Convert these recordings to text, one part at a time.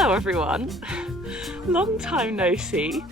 Hello everyone, long time no see.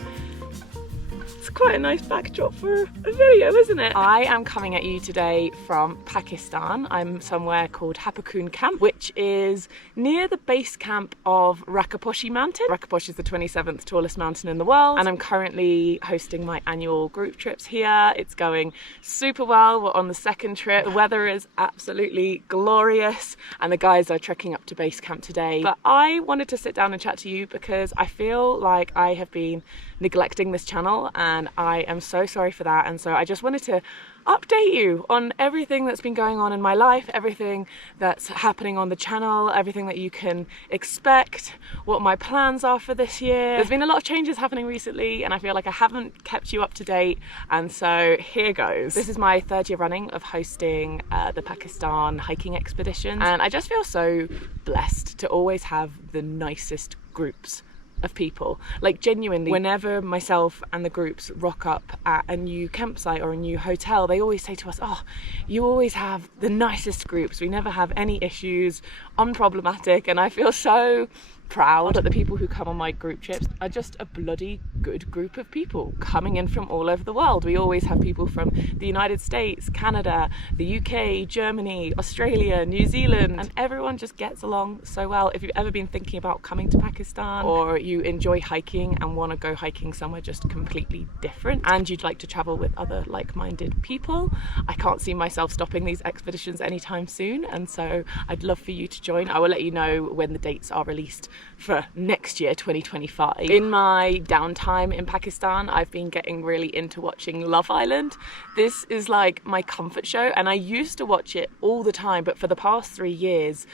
It's quite a nice backdrop for a video, isn't it? I am coming at you today from Pakistan. I'm somewhere called Hapakoon Camp, which is near the base camp of Rakaposhi Mountain. Rakaposhi is the 27th tallest mountain in the world, and I'm currently hosting my annual group trips here. It's going super well. We're on the second trip. The weather is absolutely glorious, and the guys are trekking up to base camp today. But I wanted to sit down and chat to you because I feel like I have been neglecting this channel, and I am so sorry for that. And so I just wanted to update you on everything that's been going on in my life, everything that's happening on the channel, everything that you can expect, what my plans are for this year. There's been a lot of changes happening recently, and I feel like I haven't kept you up to date, and so here goes. This is my third year running of hosting the Pakistan hiking expeditions, and I just feel so blessed to always have the nicest groups of people. Like, genuinely, whenever myself and the groups rock up at a new campsite or a new hotel, they always say to us, oh, you always have the nicest groups, we never have any issues, unproblematic. And I feel so proud that the people who come on my group trips are just a bloody good group of people coming in from all over the world. We always have people from the United States, Canada, the UK, Germany, Australia, New Zealand, and everyone just gets along so well. If you've ever been thinking about coming to Pakistan, or you enjoy hiking and want to go hiking somewhere just completely different, and you'd like to travel with other like-minded people, I can't see myself stopping these expeditions anytime soon, and so I'd love for you to join. I will let you know when the dates are released for next year, 2025. In my downtime in Pakistan, I've been getting really into watching Love Island. This is like my comfort show, and I used to watch it all the time, but for the past 3 years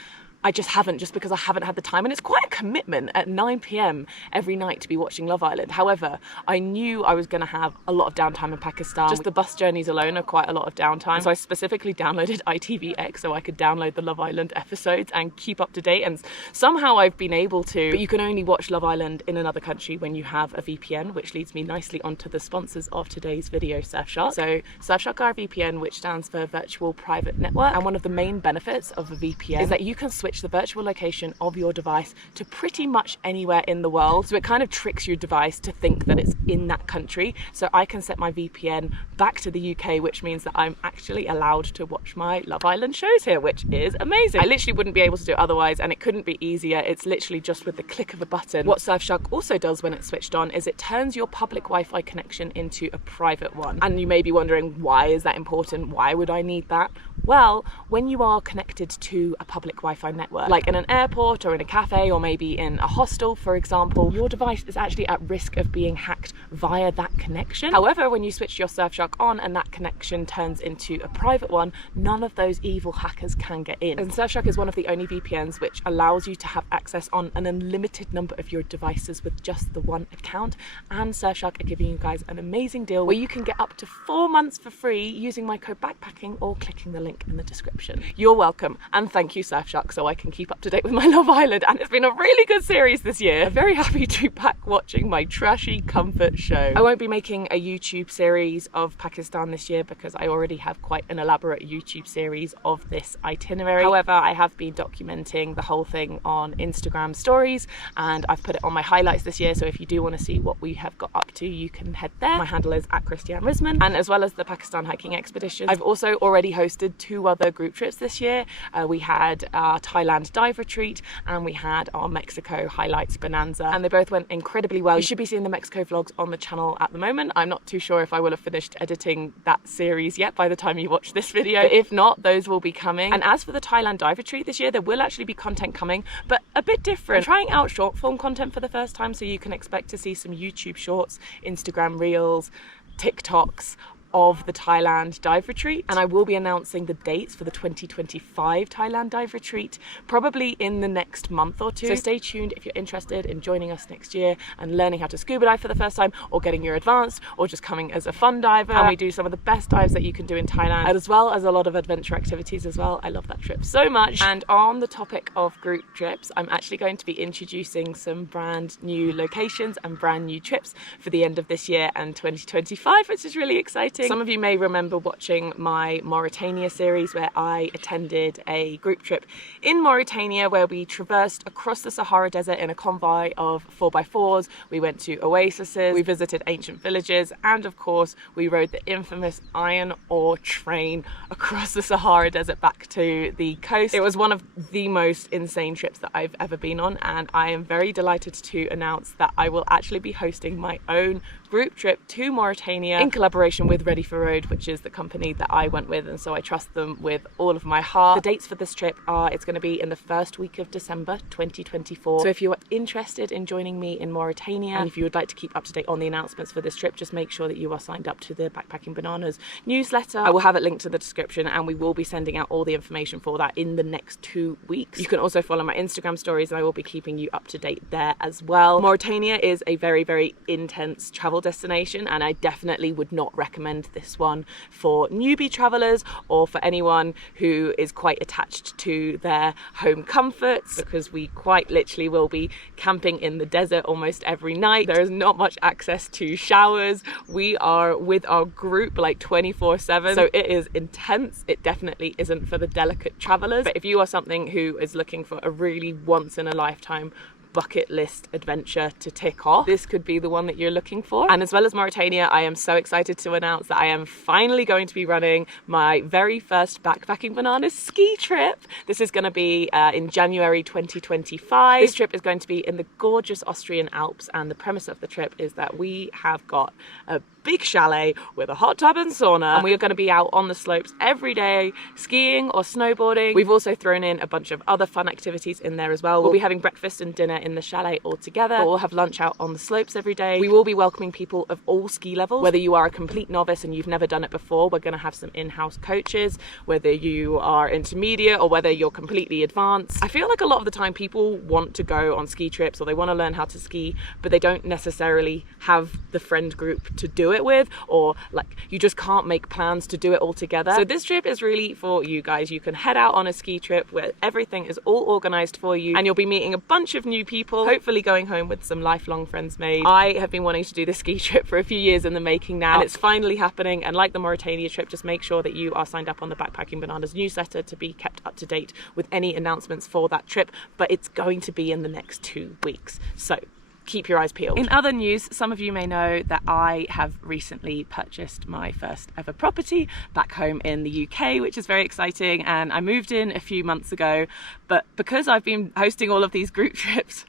I just haven't, just because I haven't had the time, and it's quite a commitment at 9 p.m. every night to be watching Love Island. However, I knew I was going to have a lot of downtime in Pakistan. Just the bus journeys alone are quite a lot of downtime. So I specifically downloaded ITVX so I could download the Love Island episodes and keep up to date. And somehow I've been able to, but you can only watch Love Island in another country when you have a VPN, which leads me nicely onto the sponsors of today's video, Surfshark. So Surfshark VPN, which stands for Virtual Private Network. And one of the main benefits of a VPN is that you can switch the virtual location of your device to pretty much anywhere in the world. So it kind of tricks your device to think that it's in that country. So I can set my VPN back to the UK, which means that I'm actually allowed to watch my Love Island shows here, which is amazing. I literally wouldn't be able to do it otherwise, and it couldn't be easier. It's literally just with the click of a button. What Surfshark also does when it's switched on is it turns your public Wi-Fi connection into a private one. And you may be wondering, why is that important? Why would I need that? Well, when you are connected to a public Wi-Fi network, like in an airport or in a cafe or maybe in a hostel, for example, your device is actually at risk of being hacked via that connection. However, when you switch your Surfshark on and that connection turns into a private one, none of those evil hackers can get in. And Surfshark is one of the only VPNs which allows you to have access on an unlimited number of your devices with just the one account. And Surfshark are giving you guys an amazing deal where you can get up to 4 months for free using my code backpacking or clicking the link in the description. You're welcome, and thank you, Surfshark, so I can keep up to date with my Love Island. And it's been a really good series this year. I'm very happy to be back watching my trashy comfort show. I won't be making a YouTube series of Pakistan this year because I already have quite an elaborate YouTube series of this itinerary. However, I have been documenting the whole thing on Instagram stories, and I've put it on my highlights this year, so if you do want to see what we have got up to, you can head there. My handle is @Christianne, and as well as the Pakistan hiking expedition, I've also already hosted 2 other group trips this year. We had our Thailand dive retreat, and we had our Mexico highlights bonanza, and they both went incredibly well. You should be seeing the Mexico vlogs on the channel at the moment. I'm not too sure if I will have finished editing that series yet by the time you watch this video, but if not, those will be coming. And as for the Thailand dive retreat this year, there will actually be content coming, but a bit different. I'm trying out short form content for the first time, so you can expect to see some YouTube shorts, Instagram reels, TikToks of the Thailand dive retreat, and I will be announcing the dates for the 2025 Thailand dive retreat probably in the next month or 2. So stay tuned if you're interested in joining us next year and learning how to scuba dive for the first time, or getting your advanced, or just coming as a fun diver. And we do some of the best dives that you can do in Thailand, as well as a lot of adventure activities as well. I love that trip so much. And on the topic of group trips, I'm actually going to be introducing some brand new locations and brand new trips for the end of this year and 2025, which is really exciting. exciting. Some of you may remember watching my Mauritania series where I attended a group trip in Mauritania where we traversed across the Sahara Desert in a convoy of 4x4s. We went to oases, we visited ancient villages, and of course we rode the infamous iron ore train across the Sahara Desert back to the coast. It was one of the most insane trips that I've ever been on, and I am very delighted to announce that I will actually be hosting my own group trip to Mauritania in collaboration with Ready for Road, which is the company that I went with, and so I trust them with all of my heart. The dates for this trip are, it's going to be in the first week of December 2024. So if you are interested in joining me in Mauritania, and if you would like to keep up to date on the announcements for this trip, just make sure that you are signed up to the Backpacking Bananas newsletter. I will have it linked to the description, and we will be sending out all the information for that in the next 2 weeks. You can also follow my Instagram stories, and I will be keeping you up to date there as well. Mauritania is a very, very intense travel destination, and I definitely would not recommend this one for newbie travelers or for anyone who is quite attached to their home comforts, because we quite literally will be camping in the desert almost every night. There is not much access to showers. We are with our group like 24/7, so it is intense. It definitely isn't for the delicate travelers, but if you are something who is looking for a really once in a lifetime bucket list adventure to tick off, this could be the one that you're looking for. And as well as Mauritania, I am so excited to announce that I am finally going to be running my very first Backpacking Bananas ski trip. This is going to be in January 2025. This trip is going to be in the gorgeous Austrian Alps, and the premise of the trip is that we have got a big chalet with a hot tub and sauna, and we are going to be out on the slopes every day skiing or snowboarding. We've also thrown in a bunch of other fun activities in there as well. We'll be having breakfast and dinner in the chalet all together. We'll have lunch out on the slopes every day. We will be welcoming people of all ski levels. Whether you are a complete novice and you've never done it before, we're going to have some in-house coaches. Whether you are intermediate or whether you're completely advanced. I feel like a lot of the time people want to go on ski trips or they want to learn how to ski, but they don't necessarily have the friend group to do it with, or like you just can't make plans to do it all together. So this trip is really for you guys. You can head out on a ski trip where everything is all organized for you, and you'll be meeting a bunch of new people, hopefully going home with some lifelong friends made. I have been wanting to do this ski trip for a few years in the making now, and it's finally happening. And like the Mauritania trip, just make sure that you are signed up on the Backpacking Bananas newsletter to be kept up to date with any announcements for that trip, but it's going to be in the next 2 weeks. So keep your eyes peeled. In other news, some of you may know that I have recently purchased my first ever property back home in the UK, which is very exciting, and I moved in a few months ago, but because I've been hosting all of these group trips,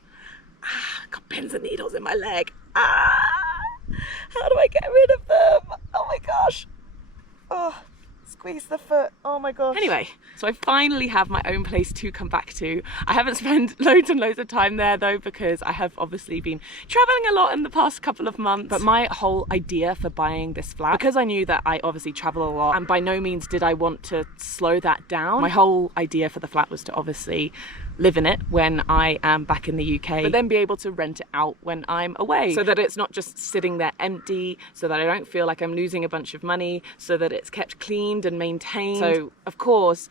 got pins and needles in my leg. How do I get rid of them? Oh my gosh. Oh, squeeze the foot. Oh my gosh. Anyway, so I finally have my own place to come back to. I haven't spent loads and loads of time there though, because I have obviously been traveling a lot in the past couple of months. But my whole idea for buying this flat, because I knew that I obviously travel a lot, and by no means did I want to slow that down, my whole idea for the flat was to obviously live in it when I am back in the UK, but then be able to rent it out when I'm away, so that it's not just sitting there empty, so that I don't feel like I'm losing a bunch of money, so that it's kept cleaned and maintained. So of course,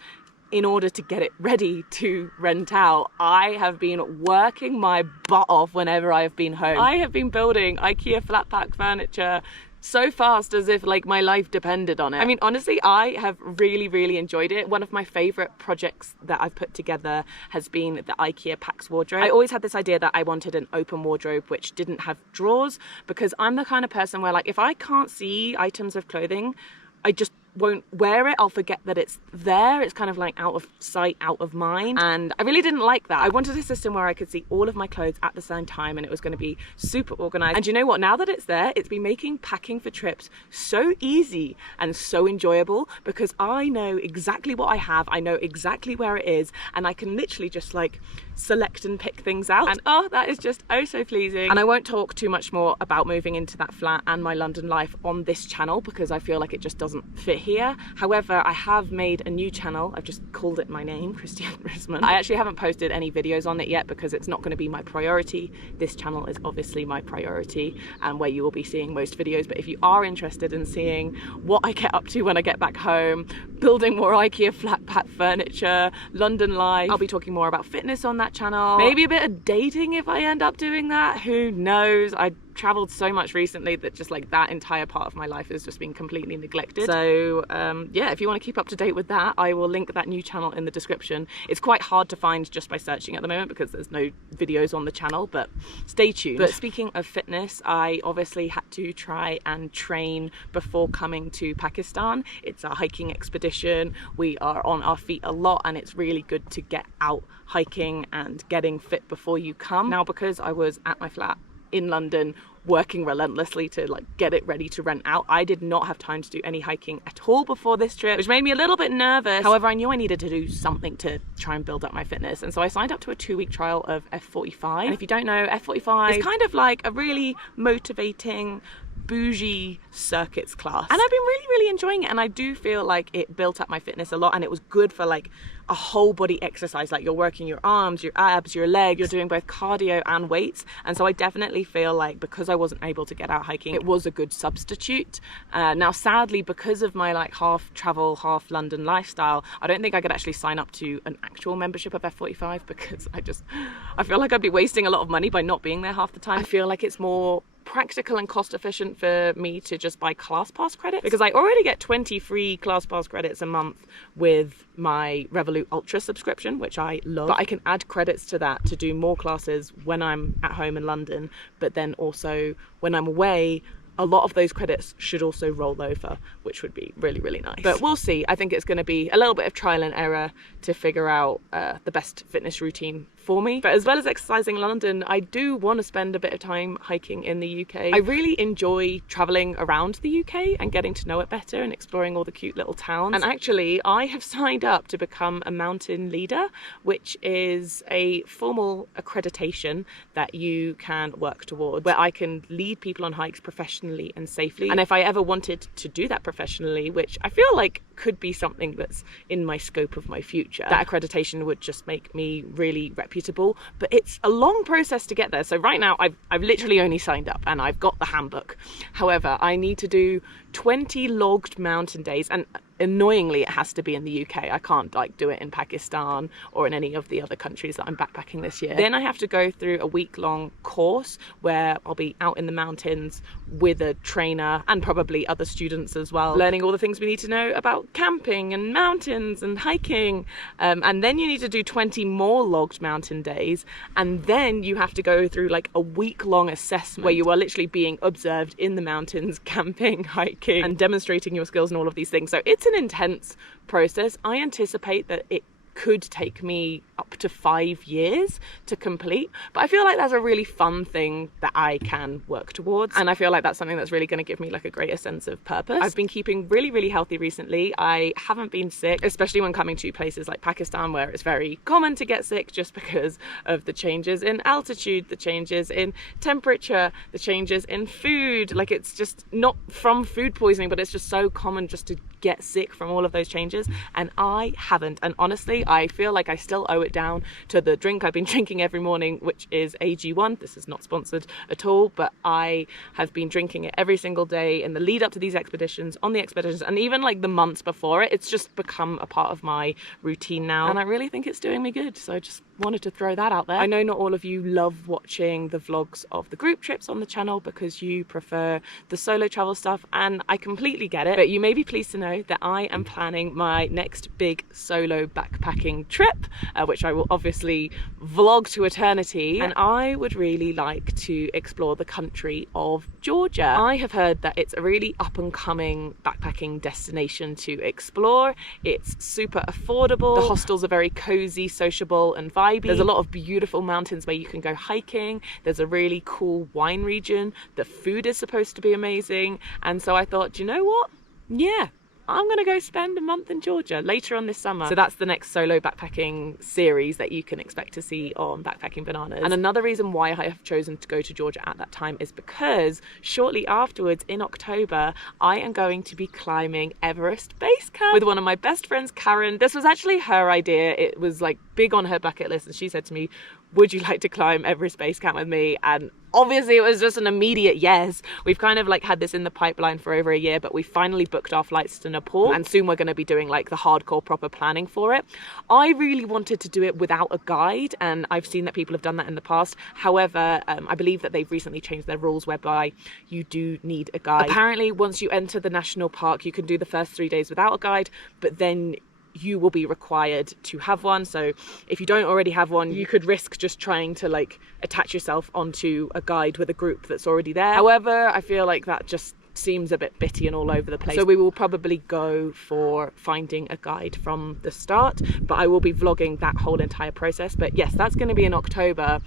in order to get it ready to rent out, I have been working my butt off whenever I have been home. I have been building IKEA flat pack furniture so fast, as if like my life depended on it. I mean, honestly, I have really enjoyed it. One of my favorite projects that I've put together has been the IKEA Pax wardrobe. I always had this idea that I wanted an open wardrobe which didn't have drawers, because I'm the kind of person where like if I can't see items of clothing, I just won't wear it. I'll forget that it's there. It's kind of like out of sight, out of mind. And I really didn't like that. I wanted a system where I could see all of my clothes at the same time, and it was going to be super organized. And you know what? Now that it's there, it's been making packing for trips so easy and so enjoyable, because I know exactly what I have. I know exactly where it is, and I can literally just like select and pick things out. And oh, that is just oh so pleasing. And I won't talk too much more about moving into that flat and my London life on this channel, because I feel like it just doesn't fit here. However, I have made a new channel. I've just called it my name, Christianne. I actually haven't posted any videos on it yet, because it's not going to be my priority. This channel is obviously my priority and where you will be seeing most videos. But if you are interested in seeing what I get up to when I get back home, building more IKEA flat pack furniture, London life, I'll be talking more about fitness on that channel. Maybe a bit of dating if I end up doing that. Who knows? I traveled so much recently that just like that entire part of my life has just been completely neglected. So yeah, if you want to keep up to date with that, I will link that new channel in the description. It's quite hard to find just by searching at the moment because there's no videos on the channel, but stay tuned. But speaking of fitness, I obviously had to try and train before coming to Pakistan. It's a hiking expedition. We are on our feet a lot, and it's really good to get out hiking and getting fit before you come. Now, because I was at my flat in London working relentlessly to like get it ready to rent out, I did not have time to do any hiking at all before this trip, which made me a little bit nervous. However, I knew I needed to do something to try and build up my fitness, and so I signed up to a 2-week trial of F45. And if you don't know, F45 is kind of like a really motivating, bougie circuits class, and I've been really enjoying it, and I do feel like it built up my fitness a lot, and it was good for like a whole body exercise. Like, you're working your arms, your abs, your legs, you're doing both cardio and weights. And so I definitely feel like because I wasn't able to get out hiking, it was a good substitute. Now sadly, because of my like half travel, half London lifestyle, I don't think I could actually sign up to an actual membership of F45 because I feel like I'd be wasting a lot of money by not being there half the time. I feel like it's more practical and cost efficient for me to just buy ClassPass credits, because I already get 20 free ClassPass credits a month with my Revolut Ultra subscription, which I love, but I can add credits to that to do more classes when I'm at home in London, but then also when I'm away, a lot of those credits should also roll over, which would be really nice. But we'll see. I think it's going to be a little bit of trial and error to figure out the best fitness routine for me. But as well as exercising in London, I do want to spend a bit of time hiking in the UK. I really enjoy traveling around the UK and getting to know it better and exploring all the cute little towns. And actually, I have signed up to become a mountain leader, which is a formal accreditation that you can work towards, where I can lead people on hikes professionally and safely. And if I ever wanted to do that professionally, which I feel like could be something that's in my scope of my future, that accreditation would just make me really reputable. But it's a long process to get there. So right now I've literally only signed up and I've got the handbook. However, I need to do 20 logged mountain days, and annoyingly it has to be in the UK. I can't like do it in Pakistan or in any of the other countries that I'm backpacking this year. Then I have to go through a week-long course where I'll be out in the mountains with a trainer and probably other students as well, learning all the things we need to know about camping and mountains and hiking. And then you need to do 20 more logged mountain days, and then you have to go through like a week-long assessment where you are literally being observed in the mountains, camping, hiking, and demonstrating your skills and all of these things. So it's an intense process. I anticipate that it could take me up to 5 years to complete, but I feel like that's a really fun thing that I can work towards, and I feel like that's something that's really going to give me like a greater sense of purpose. I've been keeping really healthy recently. I haven't been sick, especially when coming to places like Pakistan, where it's very common to get sick just because of the changes in altitude, the changes in temperature, the changes in food. Like, it's just not from food poisoning, but it's just so common just to get sick from all of those changes, and I haven't. And honestly, I feel like I still owe it down to the drink I've been drinking every morning, which is AG1. This is not sponsored at all, but I have been drinking it every single day in the lead up to these expeditions, on the expeditions, and even like the months before it. It's just become a part of my routine now, and I really think it's doing me good. So I just wanted to throw that out there. I know not all of you love watching the vlogs of the group trips on the channel because you prefer the solo travel stuff, and I completely get it, but you may be pleased to know that I am planning my next big solo backpacking trip, which I will obviously vlog to eternity, and I would really like to explore the country of Georgia. I have heard that it's a really up and coming backpacking destination to explore. It's super affordable. The hostels are very cozy, sociable and vibey. There's a lot of beautiful mountains where you can go hiking. There's a really cool wine region. The food is supposed to be amazing. And so I thought, you know what? Yeah, I'm gonna go spend a month in Georgia later on this summer. So that's the next solo backpacking series that you can expect to see on Backpacking Bananas. And another reason why I have chosen to go to Georgia at that time is because shortly afterwards in October, I am going to be climbing Everest Base Camp with one of my best friends, Karen. This was actually her idea. It was like big on her bucket list, and she said to me, would you like to climb Everest Base Camp with me? And Obviously, it was just an immediate yes. We've kind of like had this in the pipeline for over a year, but we finally booked our flights to Nepal, and soon we're going to be doing like the hardcore proper planning for it. I really wanted to do it without a guide, and I've seen that people have done that in the past. However, I believe that they've recently changed their rules whereby you do need a guide. Apparently, once you enter the national park, you can do the first 3 days without a guide, but then you will be required to have one. So if you don't already have one, you could risk just trying to like attach yourself onto a guide with a group that's already there. However, I feel like that just seems a bit bitty and all over the place. So we will probably go for finding a guide from the start, but I will be vlogging that whole entire process. But yes, that's going to be in October.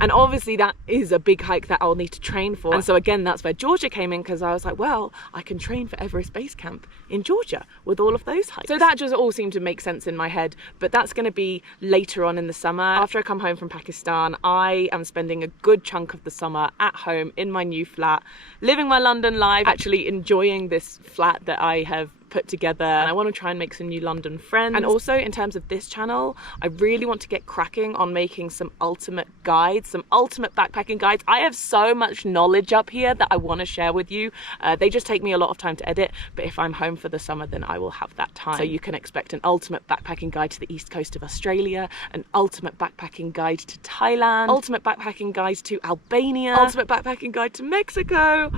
And obviously that is a big hike that I'll need to train for. And so again, that's where Georgia came in, because I was like, well, I can train for Everest Base Camp in Georgia with all of those hikes. So that just all seemed to make sense in my head, but that's going to be later on in the summer. After I come home from Pakistan, I am spending a good chunk of the summer at home in my new flat, living my London life, actually enjoying this flat that I have put together, and I want to try and make some new London friends. And also in terms of this channel, I really want to get cracking on making some ultimate guides, some ultimate backpacking guides. I have so much knowledge up here that I want to share with you. They just take me a lot of time to edit, but if I'm home for the summer, then I will have that time. So you can expect an ultimate backpacking guide to the east coast of Australia, an ultimate backpacking guide to Thailand, ultimate backpacking guide to Albania, ultimate backpacking guide to Mexico.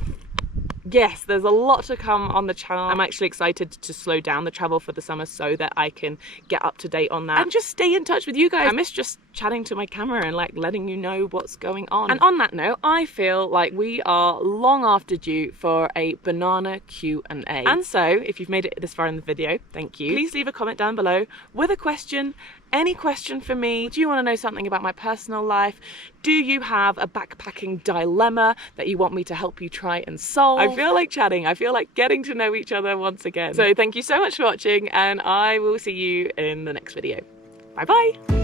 Yes, there's a lot to come on the channel. I'm actually excited to slow down the travel for the summer so that I can get up to date on that and just stay in touch with you guys. I miss just chatting to my camera and like letting you know what's going on. And on that note, I feel like we are long after due for a banana Q&A. And so if you've made it this far in the video, thank you. Please leave a comment down below with a question. Any question for me? Do you want to know something about my personal life? Do you have a backpacking dilemma that you want me to help you try and solve? I feel like chatting. I feel like getting to know each other once again. So thank you so much for watching, and I will see you in the next video. Bye bye.